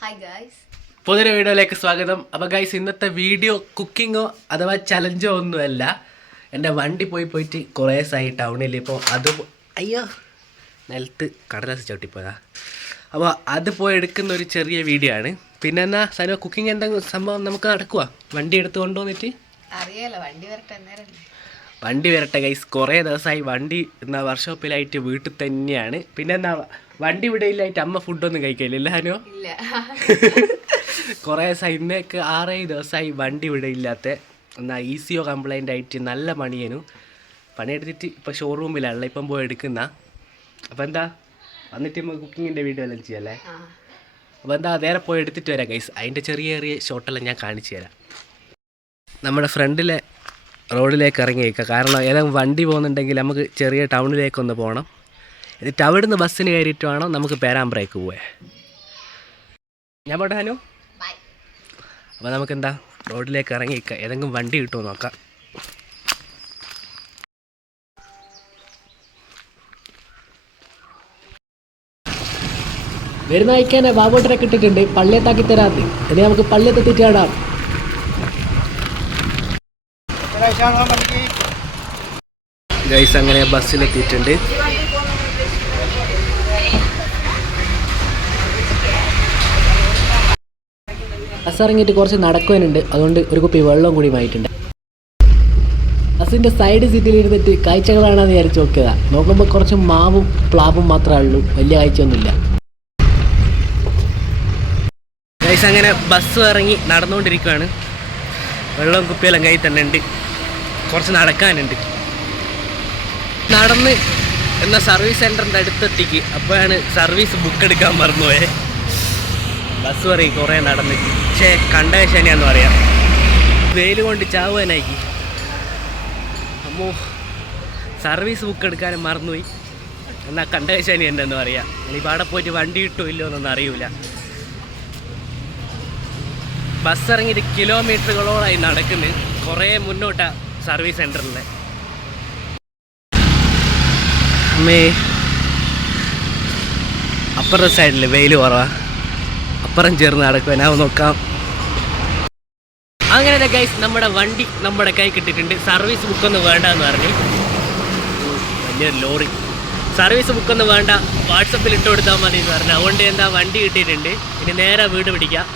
പുതിയൊരു വീഡിയോയിലേക്ക് സ്വാഗതം. അപ്പോൾ ഗൈസ്, ഇന്നത്തെ വീഡിയോ കുക്കിങ്ങോ അഥവാ ചലഞ്ചോ ഒന്നുമല്ല. എൻ്റെ വണ്ടി പോയിട്ട് കുറേ ദിവസമായി ടൗണിൽ. ഇപ്പോൾ അത് അയ്യോ നിലത്ത് കടലാസ് ചവിട്ടിപ്പോയതാ. അപ്പോൾ അത് പോയി എടുക്കുന്ന ഒരു ചെറിയ വീഡിയോ ആണ്. പിന്നെ എന്നാ സനോ, കുക്കിംഗ് എന്തെങ്കിലും സംഭവം നമുക്ക് നടക്കുക? വണ്ടി എടുത്ത് കൊണ്ടുവന്നിട്ട് വണ്ടി വരട്ടെ ഗൈസ്. കുറേ ദിവസമായി വണ്ടി എന്നാ വർക്ക്ഷോപ്പിലായിട്ട് വീട്ടിൽ തന്നെയാണ്. പിന്നെ എന്നാ വണ്ടി ഇവിടെ ഇല്ലായിട്ട് അമ്മ ഫുഡൊന്നും കഴിക്കില്ല ഹനോ. കുറേ ദിവസം ഇന്നേക്ക് 6-7 ദിവസമായി വണ്ടി ഇവിടെ ഇല്ലാത്ത. എന്നാൽ ECO കംപ്ലൈൻ്റ് ആയിട്ട് നല്ല പണിയെടുത്തിട്ട് ഇപ്പോൾ ഷോറൂമിലാണല്ലോ ഇപ്പം പോയി എടുക്കുന്ന. അപ്പോൾ എന്താ വന്നിട്ട് നമ്മൾ കുക്കിങ്ങിൻ്റെ വീഡിയോ എല്ലാം ചെയ്യാമല്ലേ? അപ്പോൾ എന്താ നേരെ പോയി എടുത്തിട്ട് വരാം ഗൈസ്. അതിൻ്റെ ചെറിയ ഷോട്ടെല്ലാം ഞാൻ കാണിച്ചു തരാം. നമ്മുടെ ഫ്രണ്ടിലെ റോഡിലേക്ക് ഇറങ്ങിയേക്കാം. കാരണം ഏതെങ്കിലും വണ്ടി പോകുന്നുണ്ടെങ്കിൽ നമുക്ക് ചെറിയ ടൗണിലേക്കൊന്ന് പോകണം. എന്നിട്ട് അവിടെ നിന്ന് ബസ്സിന് കയറിയിട്ട് വേണം നമുക്ക് പേരാമ്പ്രയ്ക്ക് പോവേ. ഞാൻ പോട്ടെ ഹനു. അപ്പോൾ നമുക്കെന്താ റോഡിലേക്ക് ഇറങ്ങിയേക്കാം. ഏതെങ്കിലും വണ്ടി കിട്ടുമോ നോക്കാം. വരുന്ന അയക്കാനെ ബാബോട്ടനൊക്കെ ഇട്ടിട്ടുണ്ട്. പള്ളിയത്താക്കി തരാത്ത ഇനി നമുക്ക് പള്ളിയത്തെത്തിയിട്ട് കാണാം. ഗൈസ്, അങ്ങനെ ബസ്സിലെത്തിയിട്ടുണ്ട്. ബസ് ഇറങ്ങിയിട്ട് കുറച്ച് നടക്കുവാനുണ്ട്. അതുകൊണ്ട് ഒരു കുപ്പി വെള്ളം കൂടി വാങ്ങിയിട്ടുണ്ട്. ബസ്സിൻ്റെ സൈഡ് സീറ്റിൽ ഇരുന്നിട്ട് കാഴ്ചകളാണെന്ന് വിചാരിച്ച് നോക്കുക. നോക്കുമ്പോൾ കുറച്ച് മാവും പ്ലാവും മാത്രമേ ഉള്ളൂ, വലിയ കാഴ്ചയൊന്നുമില്ല. ഗൈസ്, അങ്ങനെ ബസ് ഇറങ്ങി നടന്നുകൊണ്ടിരിക്കുകയാണ്. വെള്ളം കുപ്പിയെല്ലാം കയ്യിൽ തന്നെ ഉണ്ട്. കുറച്ച് നടക്കാനുണ്ട്. നടന്ന് എന്നാൽ സർവീസ് സെൻറ്ററിൻ്റെ അടുത്തെത്തിക്ക്. അപ്പോഴാണ് സർവീസ് ബുക്ക് എടുക്കാൻ മറന്നുപോയെ. ബസ് പറയും കുറേ നടന്ന്. പക്ഷേ കണ്ട ശനിയാന്ന് പറയാം. വെയിൽ കൊണ്ട് ചാവാനായി. അമ്മോ, സർവീസ് ബുക്ക് എടുക്കാനും മറന്നുപോയി. എന്നാൽ കണ്ട ശനി എന്തെന്ന് പറയാം. ഇനിയിപ്പോൾ അവിടെ പോയിട്ട് വണ്ടി കിട്ടുമോ ഇല്ലോ എന്നൊന്നും അറിയില്ല. ബസ് ഇറങ്ങിയിട്ട് കിലോമീറ്ററുകളോളായി നടക്കുന്നത്. കുറേ മുന്നോട്ടാണ് സർവീസ് സെൻറ്ററിൽ. അമ്മേ, അപ്പുറത്തെ സൈഡിൽ വെയിൽ കുറവാണ്. അപ്പുറം ചേർന്ന് നടക്കുക. ഞാൻ നോക്കാം. അങ്ങനെ ഗൈസ്, നമ്മുടെ വണ്ടി നമ്മുടെ കൈ കിട്ടിയിട്ടുണ്ട്. സർവീസ് ബുക്കൊന്നും വേണ്ടെന്ന് പറഞ്ഞ് വലിയൊരു ലോറി. സർവീസ് ബുക്കൊന്നും വേണ്ട, വാട്സപ്പിൽ ഇട്ട് കൊടുത്താൽ മതി എന്ന് പറഞ്ഞു. അതുകൊണ്ട് എന്താ വണ്ടി കിട്ടിയിട്ടുണ്ട്. ഇനി നേരെ വീട് പിടിക്കാം.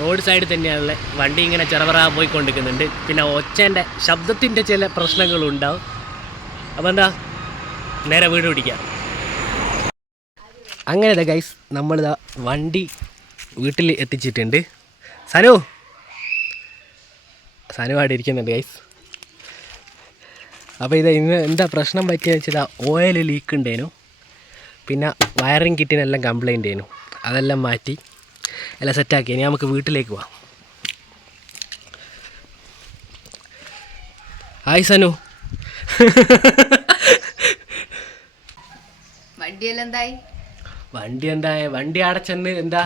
റോഡ് സൈഡ് തന്നെയാണുള്ളത്. വണ്ടി ഇങ്ങനെ ചെറുപറ പോയിക്കൊണ്ടിരിക്കുന്നുണ്ട്. പിന്നെ ഒച്ചേൻ്റെ ശബ്ദത്തിൻ്റെ ചില പ്രശ്നങ്ങളുണ്ടാവും. അപ്പോൾ എന്താ നേരെ വീട് പിടിക്കാം. അങ്ങനെയല്ല ഗൈസ്, നമ്മളിതാ വണ്ടി വീട്ടിൽ എത്തിച്ചിട്ടുണ്ട്. സനു അവിടെ ഇരിക്കുന്നുണ്ട് ഗൈസ്. അപ്പോൾ ഇന്ന് എന്താ പ്രശ്നം പറ്റിയെന്ന് വെച്ചാൽ ഓയിൽ ലീക്ക് ഉണ്ടേനു. പിന്നെ വയറിങ് കിറ്റിനെല്ലാം കംപ്ലൈൻ്റ് ആയിരുന്നു. അതെല്ലാം മാറ്റി എല്ലാം സെറ്റാക്കി. ഇനി നമുക്ക് വീട്ടിലേക്ക് പോവാം. ഹായ് സനു. വണ്ടി അവിടെ ചെന്ന് എന്താ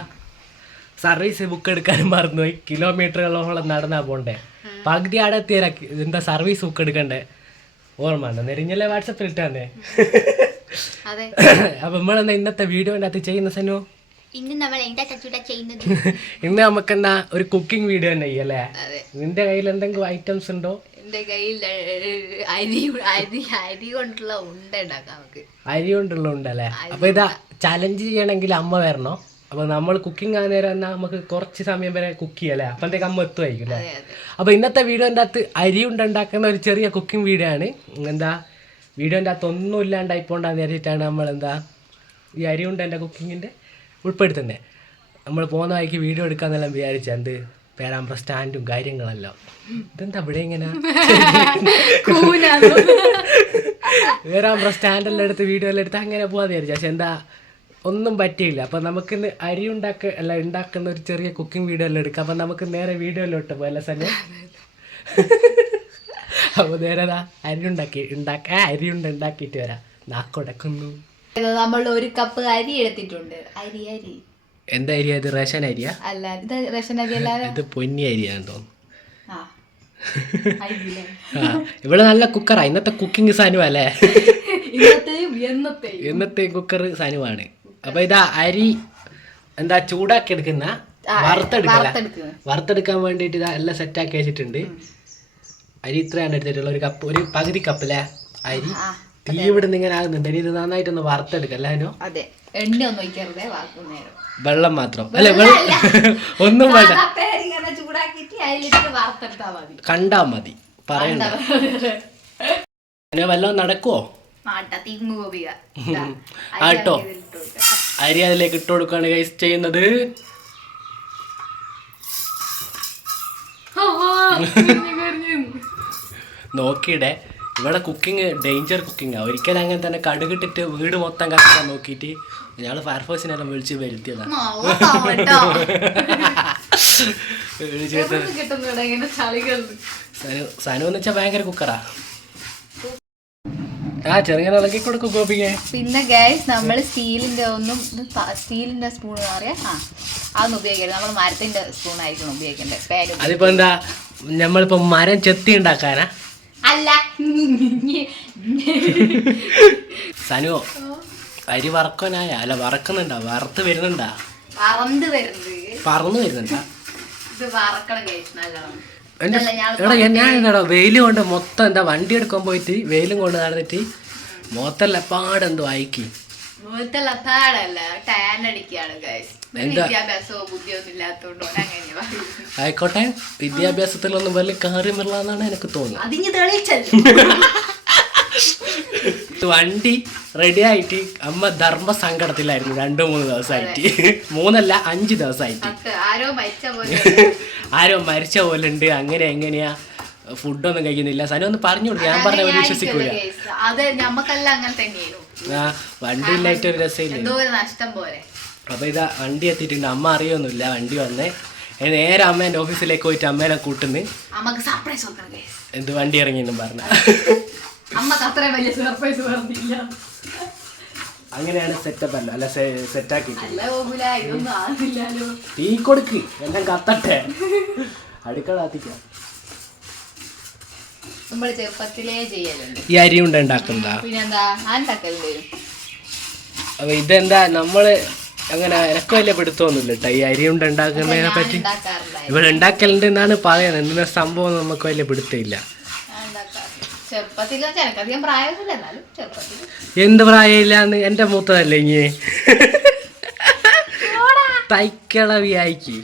സർവീസ് ബുക്ക് എടുക്കാനും മറന്നുപോയി. കിലോമീറ്ററുകളോളം നടന്നാ പോണ്ടേ. പകുതി അവിടെ എത്തിയാ എന്താ സർവീസ് ബുക്ക് എടുക്കണ്ടേ. ഓർമ്മ നെരിഞ്ഞല്ലേ വാട്സപ്പിൽ ഇട്ടാന്നേ. അപ്പൊ നമ്മളെന്താ ഇന്നത്തെ വീഡിയോൻ്റെ അകത്ത് ചെയ്യുന്ന സനു? ഇന്ന് നമുക്കെന്നാ ഒരു കുക്കിംഗ് വീഡിയോ തന്നെ ചെയ്യല്ലേ? നിന്റെ കയ്യിൽ എന്തെങ്കിലും ഐറ്റംസ് ഉണ്ടോ? എന്റെ കയ്യിൽ അരി കൊണ്ടുള്ള ഉണ്ടല്ലേ? അപ്പൊ ഇതാ ചലഞ്ച് ചെയ്യണമെങ്കിൽ അമ്മ വരണോ? അപ്പൊ നമ്മൾ കുക്കിംഗ് ആകുന്നേരം എന്നാ നമുക്ക് കുറച്ച് സമയം വരെ കുക്ക് ചെയ്യല്ലേ. അപ്പഴത്തേക്ക് അമ്മ എത്തുമായിരിക്കും അല്ലേ? അപ്പൊ ഇന്നത്തെ വീഡിയോൻ്റെ അകത്ത് അരി ഉണ്ടാക്കുന്ന ഒരു ചെറിയ കുക്കിംഗ് വീഡിയോ ആണ്. എന്താ വീഡിയോൻ്റെ അകത്ത് ഒന്നും ഇല്ലാണ്ടായിപ്പോണ്ടാന്ന് വിചാരിച്ചിട്ടാണ് നമ്മളെന്താ ഈ അരി എൻ്റെ കുക്കിങ്ങിൻ്റെ ഉൾപ്പെടുത്തുന്നത്. നമ്മൾ പോകുന്ന വഴിക്ക് വീഡിയോ എടുക്കാന്നെല്ലാം വിചാരിച്ച എന്ത് പേരാമ്പ്ര സ്റ്റാൻഡും കാര്യങ്ങളെല്ലാം. ഇതെന്താ ഇവിടെ ഇങ്ങനെ പേരാമ്പ്ര സ്റ്റാൻഡെല്ലാം എടുത്ത് വീഡിയോ എല്ലാം എടുത്ത് അങ്ങനെ പോകാമെന്ന് വിചാരിച്ചു. പക്ഷെ എന്താ ഒന്നും പറ്റിയില്ല. അപ്പം നമുക്കിന്ന് അരി ഉണ്ടാക്കുന്ന ഒരു ചെറിയ കുക്കിംഗ് വീഡിയോ എല്ലാം എടുക്കാം. അപ്പം നമുക്ക് നേരെ വീഡിയോയിലോട്ട് പോയല്ലേ സന്നെ? അപ്പോൾ നേരെ അരി ഉണ്ടാക്കിയിട്ട് വരാം. നാക്കൊടക്കുന്നു. നമ്മൾ 1 കപ്പ് അരി എടുത്തിട്ടുണ്ട്. അരി എന്താ അരി? അത് റേഷൻ അരിയാ? അല്ല, ഇത് റേഷൻ അരി അല്ലാതെ ഇത് പൊന്നി അരിയാന്ന് തോന്നുന്നു. ഇവിടെ നല്ല കുക്കറാ. ഇന്നത്തെ കുക്കിംഗ് സാധനം അല്ലേ? എന്നത്തെ കുക്കർ സാധനമാണ്. അപ്പോൾ ഇതാ അരി എന്താ ചൂടാക്കി എടുക്കുന്ന വറുത്തെടുക്കല വറുത്തെടുക്കുക. വറുത്തെടുക്കാൻ വേണ്ടിയിട്ട് ഇതാ എല്ലാം സെറ്റാക്കി വെച്ചിട്ടുണ്ട്. അരി ഇത്രയാണ് എടുത്തിട്ടുള്ള ഒരു കപ്പ്, ഒരു പകുതി കപ്പിലെ അരി. തീ ഇവിടുന്ന് ഇങ്ങനെ ആകുന്നുണ്ട്. ഇനി ഇത് നന്നായിട്ടൊന്ന് വറുത്തെടുക്കല്ലേ അതിനോ? അതെ, എണ്ണ ഒന്നും ഒഴിക്കരുതേ, വാക്കുന്നേരം വെള്ളം മാത്രം അല്ലെ? ഒന്നും വേണ്ട, ചൂടാക്കിട്ട് അതിലിട്ട് വറുത്തെടുത്താൽ മതി. കണ്ടാ മതി, പറയണ്ട. വല്ലതും നടക്കുവോ? ആട്ടോ അരി അതിലേക്ക് ഇട്ട് കൊടുക്കുകയാണ് ഗൈസ് ചെയ്യുന്നത്. നോക്കിയിടെ ഇവിടെ കുക്കിംഗ് ഡേഞ്ചർ കുക്കിംഗ്. ഒരിക്കലും അങ്ങനെ തന്നെ കടുകിട്ടിട്ട് വീട് മൊത്തം കത്തിക്കാൻ നോക്കിയിട്ട് ഞങ്ങൾ ഫയർഫോഴ്സിനെല്ലാം വിളിച്ച് വരുത്തിയതാണ്. സനു എന്ന് വെച്ചാൽ ഭയങ്കര കുക്കറാ. ചെറുങ്ങനെ ഇളക്കി കൊടുക്കും ഗോപിക്ക്. പിന്നെ ഗൈസ് നമ്മൾ സ്റ്റീലിന്റെ സ്പൂൺ പറയാ, അതൊന്നും ഉപയോഗിക്കരുത്. നമ്മൾ മരത്തിന്റെ സ്പൂൺ ആയിരിക്കണം ഉപയോഗിക്കേണ്ടത്. അതിപ്പോ എന്താ, നമ്മളിപ്പോ മരം ചെത്തി ഉണ്ടാക്കാനാ? അല്ല. സനുവോ അരി വറക്കാനായ? അല്ല വറക്കുന്നുണ്ടാ? വറുത്ത് വരുന്നുണ്ടാ? പറന്നു വരുന്നുണ്ടാ? എടാ ഞാൻ എന്താടാ വെയില് കൊണ്ട് മൊത്തം എന്താ വണ്ടി എടുക്കാൻ പോയിട്ട് വെയിലും കൊണ്ട് നടന്നിട്ട് മൊത്തല്ല പാടെന്തോ അയക്കി. ആയിക്കോട്ടെ, വിദ്യാഭ്യാസത്തിലൊന്നും വലിയ കാര്യമില്ലാന്നാണ് എനിക്ക് തോന്നുന്നത്. വണ്ടി റെഡി ആയിട്ട് അമ്മ ധർമ്മ സങ്കടത്തിലായിരുന്നു 2-3 ദിവസമായിട്ട്. 3 അല്ല 5 ദിവസമായിട്ട്. ആരോ മരിച്ച പോലെ ഉണ്ട്, അങ്ങനെ എങ്ങനെയാ ഫുഡൊന്നും കഴിക്കുന്നില്ല. സനു ഒന്ന് പറഞ്ഞു കൊടുക്കും, ഞാൻ പറഞ്ഞ ഒരു വിശ്വസിക്കൂല. വണ്ടി ഇല്ലായിട്ട് ഒരു രസമില്ല. അപ്പൊ ഇതാ വണ്ടി എത്തിയിട്ടുണ്ട്. അമ്മ അറിയൊന്നുമില്ല വണ്ടി വന്നേ. നേരെ അമ്മേന്റെ ഓഫീസിലേക്ക് പോയിട്ട് അമ്മേനെ കൂട്ടുന്നു. എന്ത് വണ്ടി ഇറങ്ങിയെന്നും പറഞ്ഞ അങ്ങനെയാണ് സെറ്റപ്പ് അല്ല അല്ല സെറ്റാക്കി. തീ കൊടുക്ക്, എല്ലാം കത്തട്ടെ, അടുക്കള കത്തിക്കാം. ഈ അരി കൊണ്ട് ഉണ്ടാക്കുന്നതാ? അപ്പൊ ഇതെന്താ നമ്മള് അങ്ങനെ എനക്ക് വലിയ പിടുത്തമൊന്നുമില്ല കേട്ടോ ഈ അരി കൊണ്ട് ഉണ്ടാക്കുന്നതിനെ പറ്റി. ഇവിടെ ഉണ്ടാക്കലുണ്ട് എന്നാണ് പറയുന്നത്. എന്തിനാ സംഭവം നമുക്ക് വലിയ പിടുത്തമില്ല. എന്ത് പ്രായമില്ലാന്ന്? എന്റെ മൂത്തതല്ലേ ഇങ്ങ തൈക്കളവിയായിക്ക്.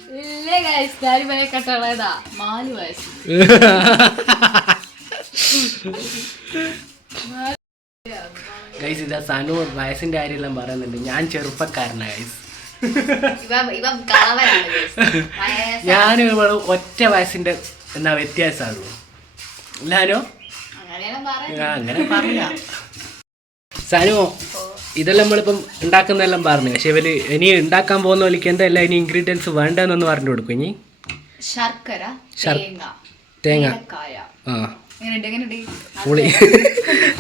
ഗൈസ് ഇതാ സനു വയസ്സിന്റെ കാര്യമെല്ലാം പറയുന്നുണ്ട്. ഞാൻ ചെറുപ്പക്കാരനാ ഗൈസ്. ഞാൻ ഒറ്റ വയസ്സിന്റെ എന്നാ വ്യത്യാസമാണോ ഇല്ലാനോ? അങ്ങനെ പറയാ. സനുവോ ഇതെല്ലാം നമ്മളിപ്പം ഉണ്ടാക്കുന്നതെല്ലാം പറഞ്ഞു. പക്ഷെ ഇവര് ഇനി ഉണ്ടാക്കാൻ പോകുന്ന പോലേക്ക് എന്തെല്ലാം ഇനി ഇൻഗ്രീഡിയൻസ് വേണ്ടെന്നൊന്ന് പറഞ്ഞു കൊടുക്കും. ഇനി ശർക്കര, തേങ്ങ, പുളി,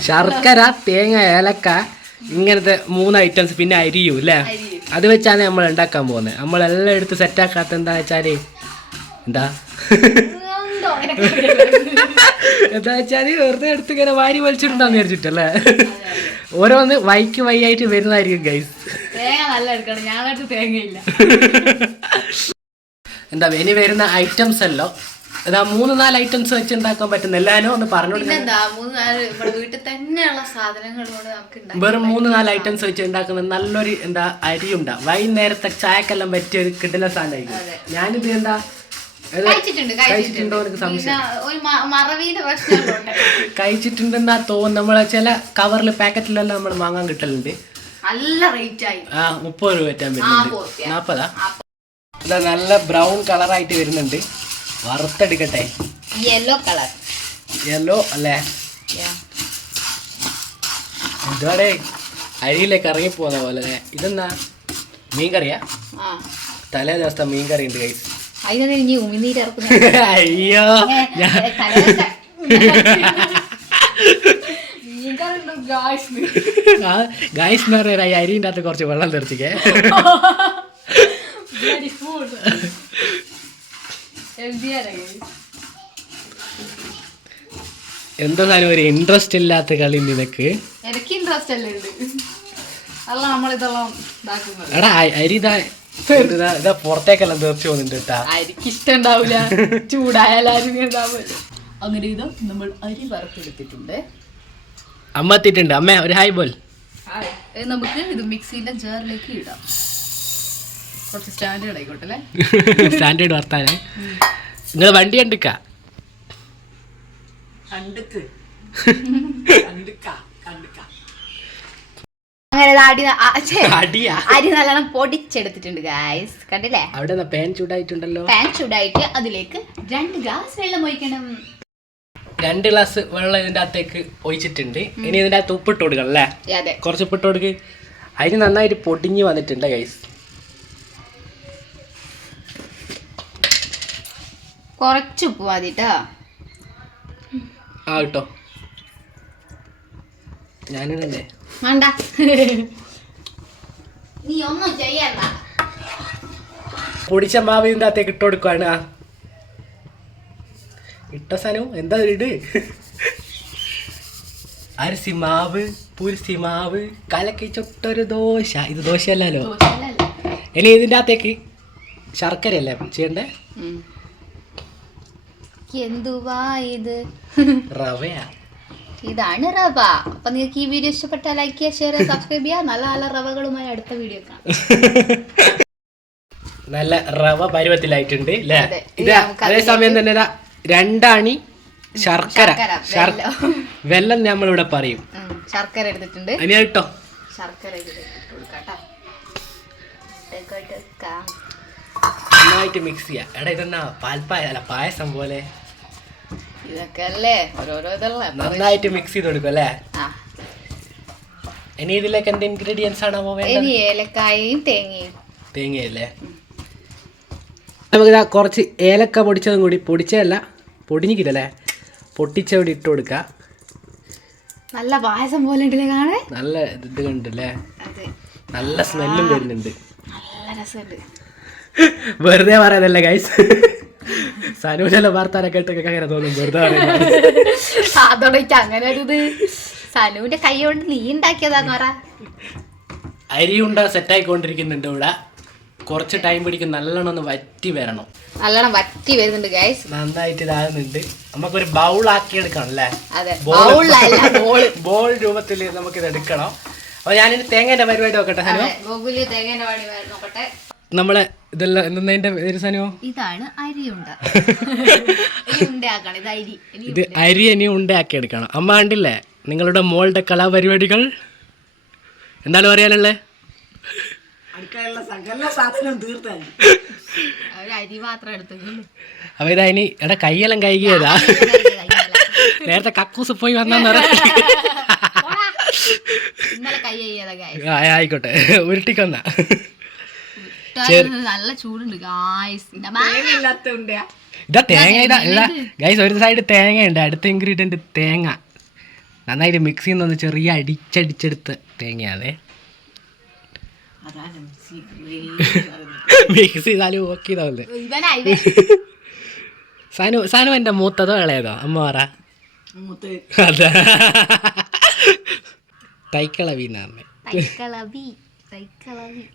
ശർക്കര, തേങ്ങ, ഏലക്ക, ഇങ്ങനത്തെ 3 ഐറ്റംസ്, പിന്നെ അരിയും അല്ലേ? അത് വെച്ചാണ് നമ്മൾ ഉണ്ടാക്കാൻ പോകുന്നത്. നമ്മളെല്ലാം എടുത്ത് സെറ്റാക്കാത്ത എന്താ വെച്ചാല് എന്താ വെച്ചാല് വെറുതെ എടുത്ത് ഇങ്ങനെ വാരി വലിച്ചിട്ടുണ്ടാന്ന് വിചാരിച്ചിട്ടല്ലേ. ഓരോന്ന് വൈയായിട്ട് വരുന്നതായിരിക്കും ഗൈസ്. എന്താ ഇനി വരുന്ന ഐറ്റംസ് അല്ലോ അതാ 3-4 ഐറ്റംസ് വെച്ച് ഉണ്ടാക്കാൻ പറ്റുന്നില്ലാനോ ഒന്ന് പറഞ്ഞോളൂ. വെറും 3-4 ഐറ്റംസ് വെച്ച് ഉണ്ടാക്കുന്ന നല്ലൊരു എന്താ അരിയുണ്ടാ. വൈകുന്നേരത്തെ ചായക്കെല്ലാം പറ്റിയ ഒരു കിടില സാധനമായിരിക്കും. ഞാനിത് എന്താ കഴിച്ചിട്ടുണ്ടോ എനിക്ക് സംശയം. കഴിച്ചിട്ടുണ്ടെന്നാ തോന്നുന്നു. നമ്മളെ ചില കവറിൽ പാക്കറ്റിലെല്ലാം നമ്മൾ വാങ്ങാൻ കിട്ടലുണ്ട്. 30 രൂപ പറ്റാൻ വരുന്നുണ്ട്. 40. ഇതാ നല്ല ബ്രൗൺ കളറായിട്ട് വരുന്നുണ്ട്. വറുത്തെടുക്കട്ടെ. യെല്ലോ അല്ലേ? ഇതോടെ അരിയിലേക്ക് ഇറങ്ങിപ്പോന്ന പോലെ. ഇതെന്നാ മീൻകറിയാ? തലേ ദിവസത്തെ മീൻകറി ഉണ്ട് ഗൈസ്. അയ്യോ ഗൈസ് എന്ന് പറഞ്ഞ അരിൻ്റെ അകത്ത് കുറച്ച് വെള്ളം തെറിച്ചിക്കേ. എന്തോ കാര്യം ഒരു ഇൻട്രസ്റ്റ് ഇല്ലാത്ത കളി നിനക്ക്. എടാ അരി ഇതാ ഇതാ പുറത്തേക്കെല്ലാം തീർച്ച പോകുന്നുണ്ട് കേട്ടാ. അരിക്ക് ഇഷ്ടം ഉണ്ടാവില്ല, ചൂടായാലും ഉണ്ടാവില്ല. അങ്ങനെ ഇത് നമ്മൾ അരി വറുത്തെടുത്തിട്ടുണ്ട്. അമ്മ എത്തിയിട്ടുണ്ട്. അമ്മ ഒരു ഹായ് ബോൽ. നമുക്ക് ഇത് മിക്സിന്റെ ജാറിലേക്ക് ഇടാം. കുറച്ച് സ്റ്റാൻഡേർഡ് ആയിക്കോട്ടെ അല്ലേ? സ്റ്റാൻഡേർഡ് വർത്താനേ. നിങ്ങൾ വണ്ടി കണ്ടിക്ക അങ്ങനെ അരി നല്ലോണം പൊടിച്ചെടുത്തിട്ടുണ്ട് ഗായ്സ്. കണ്ടില്ലേ? അവിടെ പാൻ ചൂടായിട്ടുണ്ടല്ലോ. പാൻ ചൂടായിട്ട് അതിലേക്ക് 2 ഗ്ലാസ് വെള്ളം ഒഴിക്കണം. 2 ഗ്ലാസ് വെള്ളം ഇതിന്റെ അകത്തേക്ക് ഒഴിച്ചിട്ടുണ്ട്. ഇനി ഇതിന്റെ അകത്ത് ഉപ്പിട്ട് കൊടുക്കണം അല്ലേ? അതെ, കുറച്ച് ഉപ്പിട്ട് കൊടുക്ക്. അരി നന്നായിട്ട് പൊടിഞ്ഞ് വന്നിട്ടുണ്ട് ഗൈസ്. കുറച്ച് ഉപ്പ് മതിട്ടോ. ആ കേട്ടോ, ഞാനിടണ്ടേ? വേണ്ട, നീ ഒന്നും ചെയ്യണ്ട. പൊടിച്ച മാവ് ഇതിന്റെ അകത്തേക്ക് ഇട്ട് കൊടുക്കുവാണ്. ഇട്ട സാധനവും എന്താ ഇട്. അരിസി മാവ്, പുരിസി മാവ് കലക്കി ചുട്ടൊരു ദോശ. ഇത് ദോശയല്ലല്ലോ. ഇനി ഇതിന്റെ അകത്തേക്ക് ശർക്കര അല്ലേ ചെയ്യണ്ടേ? എന്തുവാ ഇത്? റവയാ. ഇതാണ് റവ. അപ്പൊ നിങ്ങൾക്ക് ഈ വീഡിയോ ഇഷ്ടപ്പെട്ടാൽ ലൈക്ക് ചെയ്യുക, ഷെയർ ചെയ്യുക, സബ്സ്ക്രൈബ് ചെയ്യുക. നല്ല നല്ല റവകളുമായി അടുത്ത വീഡിയോ കാണാം. നല്ല റവ പരുവത്തിലായിട്ടുണ്ട് അല്ലേ? അതെ. ഇത് അതേസമയം തന്നെ 2 അണി ശർക്കര, വെല്ലം നമ്മളിവിടെ പറയും. ശർക്കര എടുത്തിട്ടുണ്ട്. ഇനി കേട്ടോ ശർക്കര നന്നായിട്ട് മിക്സ് ചെയ്യാം. എടാ ഇതെന്നാ പാൽപ്പായ അല്ല പായസം പോലെ. ഇതൊക്കെ അല്ലേ ഓരോരോ ഇതല്ലേ. നന്നായിട്ട് മിക്സ് ചെയ്ത് കൊടുക്കും അല്ലേ? ഇനി ഇതിലേക്ക് എന്ത് ഇൻഗ്രീഡിയൻസ് ആണോ വേണ്ടത്? ഇനി ഏലക്കായയും തേങ്ങയും. തേങ്ങയല്ലേ? നമുക്കിതാ കുറച്ച് ഏലക്ക പൊടിച്ചതും കൂടി, പൊടിച്ചതല്ല പൊടിഞ്ഞിക്കില്ലല്ലേ, പൊട്ടിച്ചവിടെ ഇട്ട് കൊടുക്കുക. നല്ല പായസം പോലെ ഉണ്ടല്ലേ കാണേ? നല്ല ഇത് കണ്ടല്ലേ? നല്ല സ്മെല്ലും വരുന്നുണ്ട്. നല്ല രസമുണ്ട്. വെറുതെ പറയാനല്ല ഗൈസ്, സനൂജല വാർത്താനെ കേട്ടൊക്കെ അങ്ങനെ തോന്നും. വെറുതെ അതോടൊക്കെ അങ്ങനെ ഒരു ഇത് സനുവിന്റെ കൈ കൊണ്ട് നീ ഉണ്ടാക്കിയതാന്ന് പറ. അരി ഉണ്ട സെറ്റായിക്കൊണ്ടിരിക്കുന്നുണ്ട് ഇവിടെ. കുറച്ച് ടൈം പിടിക്കും, നല്ലോണം ഒന്ന് വറ്റി വരണം. നല്ലോണം വറ്റി വരുന്നുണ്ട് ഗൈസ്. നന്നായിട്ട് ഇതാകുന്നുണ്ട്. നമുക്കൊരു ബൗൾ ആക്കി എടുക്കണം അല്ലേ? ബോൾ രൂപത്തിൽ നമുക്കിത് എടുക്കണം. അപ്പൊ ഞാനിനി തേങ്ങേന്റെ പരിപാടി നോക്കട്ടെ സനു. നമ്മളെ ഇതെല്ലാം എന്തിന്റെ പേര് സനു? ഇതാണ് അരിയുണ്ട. ഇത് അരി ഇനി ഉണ്ടാക്കി എടുക്കണം. അമ്മ കണ്ടില്ലേ നിങ്ങളുടെ മോളുടെ കലാപരിപാടികൾ? എന്താണ് പറയാനുള്ളത്? അപ്പൊ ഇതാ ഇനി എടാ കൈയെല്ലാം കൈകിയതാ. നേരത്തെ കക്കൂസ് പോയി വന്നാന്ന് ആയിക്കോട്ടെ, ഉരുട്ടിക്കൊന്ന. നല്ല ചൂടുണ്ട് ഇതാ തേങ്ങ. ഇതാ ഗൈസ്, ഒരു സൈഡ് തേങ്ങ ഉണ്ട്, അടുത്ത ഇൻഗ്രീഡിയന്റ് തേങ്ങ. നന്നായിട്ട് മിക്സ് ചെയ്യുന്ന ചെറിയ അടിച്ചടിച്ചെടുത്ത തേങ്ങയാണേ. മിക്സ് ചെയ്താലും ഓക്കെ ഇതാവുന്നത്. സാനു എന്റെ മൂത്തതോ ഇളയതോ? അമ്മ പറ. അതാ തൈക്കളവിന്നാണ്.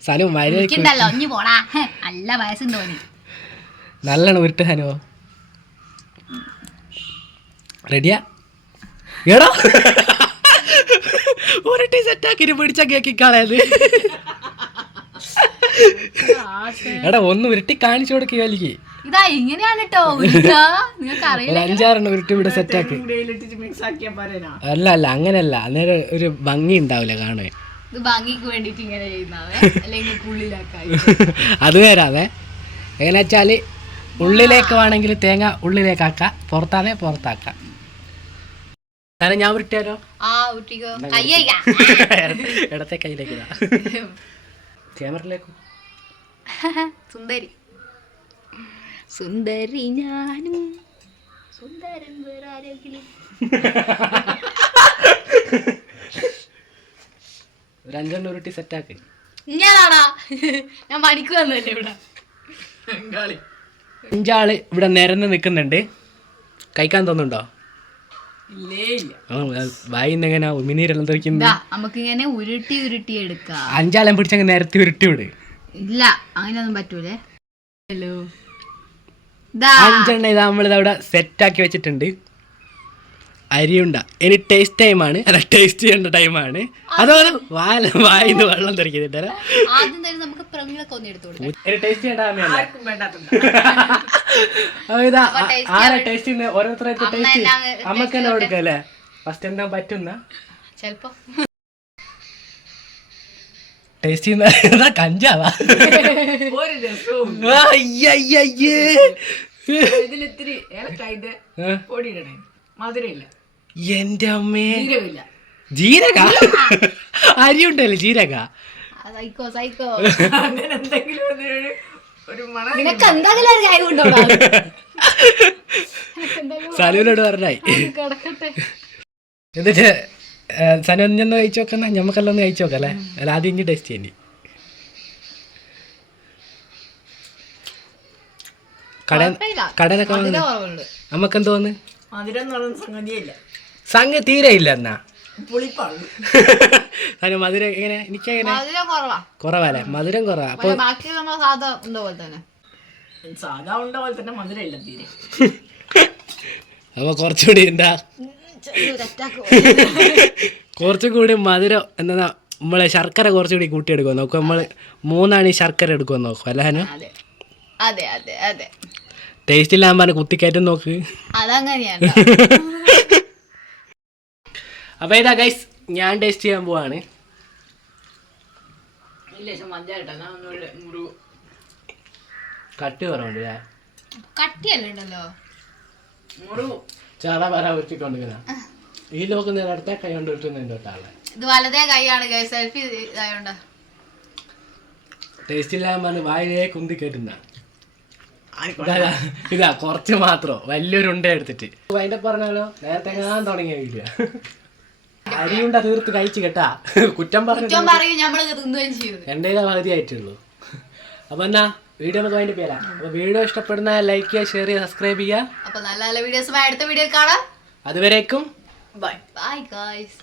സാനു നല്ലോണം ഉരുട്ട്. സാനു റെഡിയാ? എടാ ഉരുട്ടി സെറ്റാക്കി പിടിച്ച കേക്കിക്കളയത്. എടാ ഒന്ന് ഉരുട്ടി കാണിച്ചു കൊടുക്കുക വലിക്ക്. ഇതാ ഇങ്ങനെയാണ് കേട്ടോ. ഒരു 5-6 ഉരുട്ടി ഇവിടെ സെറ്റാക്കി. അല്ല അല്ല അങ്ങനെയല്ല, അന്നേരം ഒരു ഭംഗി ഉണ്ടാവില്ല കാണുവേ. അത് വരാതെ എങ്ങനെ വെച്ചാല് ഉള്ളിലേക്ക് വേണമെങ്കിൽ തേങ്ങ ഉള്ളിലേക്കാക്കാം, പുറത്താണെ പുറത്താക്കാം. കാരണം ഞാൻ ഉരുട്ടിയാലോ? ഇടത്തെ കയ്യിലേക്ക് ക്യാമറയിലേക്ക്. സുന്ദരി സുന്ദരി ഞാനും സുന്ദരൻ വേറെ ആരെങ്കിലും. ഒരു 5 ഉരുട്ടി സെറ്റാക്ക്. ഞാനാടാ, ഞാൻ പണിക്ക് വന്നല്ലേ ഇവിടെ. 5 ആള് ഇവിടെ നിരന്ന് നിൽക്കുന്നുണ്ട്. കഴിക്കാൻ തോന്നുന്നുണ്ടോ? വായിന്നെങ്ങനെ ഉമിനീരെല്ലാം തെറിക്കുന്നത്. നമുക്ക് ഇങ്ങനെ ഉരുട്ടി ഉരുട്ടി എടുക്കാം. 5 ആളെ പിടിച്ചങ്ങ് നിരത്തി ഉരുട്ടി വിട്. ഇല്ല അങ്ങനെയൊന്നും പറ്റൂലേ. ഹലോ 5 ഇത് നമ്മളിതവിടെ സെറ്റാക്കി വെച്ചിട്ടുണ്ട്. അരിയുണ്ട. ഇനി ടേസ്റ്റ് ടൈമാണ്. അല്ല, ടേസ്റ്റ് ചെയ്യേണ്ട ടൈമാണ്. അതോടെ വായിന്ന് വെള്ളം തെറിക്കുന്നുണ്ടല്ലോ. ആദ്യം തന്നെ നമുക്ക് പ്രമിളൊക്കെ ഒന്ന് എടുത്തു കൊടുക്കാം. ഇനി ടേസ്റ്റ് ചെയ്യേണ്ട ഇതാ ആരാ ടേസ്റ്റ് ചെയ്യുന്നത്? ഓരോരുത്തരായിട്ട് ടേസ്റ്റ് അമ്മക്ക് തന്നെ കൊടുക്കല്ലേ? ഫസ്റ്റ് എന്താ പറ്റുന്ന ചെലപ്പോ ടേസ്റ്റ് ചെയ്യുന്ന കഞ്ചാവാ. എന്റെ അമ്മേ, ജീരക അരിയുണ്ടല്ലോ ജീരക. സനുവിനോട് പറഞ്ഞായി. എന്നിട്ട് സനു ഒന്ന് കഴിച്ചു നോക്കുന്ന, ഞമ്മക്കെല്ലാം ഒന്ന് കഴിച്ചു നോക്കല്ലേ? അല്ല, ആദ്യം ഇനി ടേസ്റ്റ് ചെയ്യേണ്ടി. കടയിലൊക്കെ നമുക്ക് എന്തോ വന്ന് സംഗതി തീരെ ഇല്ല എന്നാ. സനു മധുരം എങ്ങനെ? എനിക്കെങ്ങനെ കുറവല്ലേ? മധുരം കുറവാ. അപ്പൊ അപ്പൊ കുറച്ചുകൂടി എന്താ, കുറച്ചും കൂടി മധുരം എന്താ നമ്മള് ശർക്കര കുറച്ചുകൂടി കൂട്ടിയെടുക്കുമോ നോക്കും. നമ്മള് 3 അണി ശർക്കര എടുക്കുമോ നോക്കും അല്ല ഹനു? ടേസ്റ്റ് ഇല്ലാകുമ്പോ കുത്തിക്കയറ്റും നോക്ക്. അതങ്ങനെയാണ്. അപ്പൊ ഇതാ ഗൈസ്, ഞാൻ ടേസ്റ്റ് ചെയ്യാൻ പോവാണ്. കട്ടി കുറവുണ്ട്. കട്ടിയല്ലോ ചാള വര വെച്ചിട്ടുണ്ടെങ്കിൽ ഈ ലോക്ക് നേരത്തെ കൈ കൊണ്ട് വിട്ടുന്നുണ്ട് ആളെ. ഇത് വലതേ കൈയാണ് ഗൈസ്, സെൽഫി ഇതായോണ്ട. ടേസ്റ്റ് ഇല്ലാകുമ്പോ വായിലേ കുന്തി കയറ്റുന്ന ഇതാ കുറച്ച് മാത്രം വലിയൊരു ഉണ്ട എടുത്തിട്ട്. അതിന്റെ പറഞ്ഞാലോ നേരത്തെ ഞാൻ തുടങ്ങിയ വീഡിയോ. അരിയുണ്ട തീർത്ത് കഴിച്ചു കേട്ടാ. കുറ്റം പറഞ്ഞു എന്റെ പകുതി ആയിട്ടുള്ളൂ. അപ്പൊ എന്നാ വീഡിയോ നമുക്ക് അതിന്റെ പേരാ. അപ്പൊ വീഡിയോ ഇഷ്ടപ്പെടുന്ന ലൈക്ക് ചെയ്യുക, ഷെയർ ചെയ്യുക, സബ്സ്ക്രൈബ് ചെയ്യുക. അപ്പൊ നല്ല നല്ല വീഡിയോസുമായി അടുത്ത വീഡിയോ കാണാം. അതുവരേക്കും ബൈ ബൈ ഗൈസ്.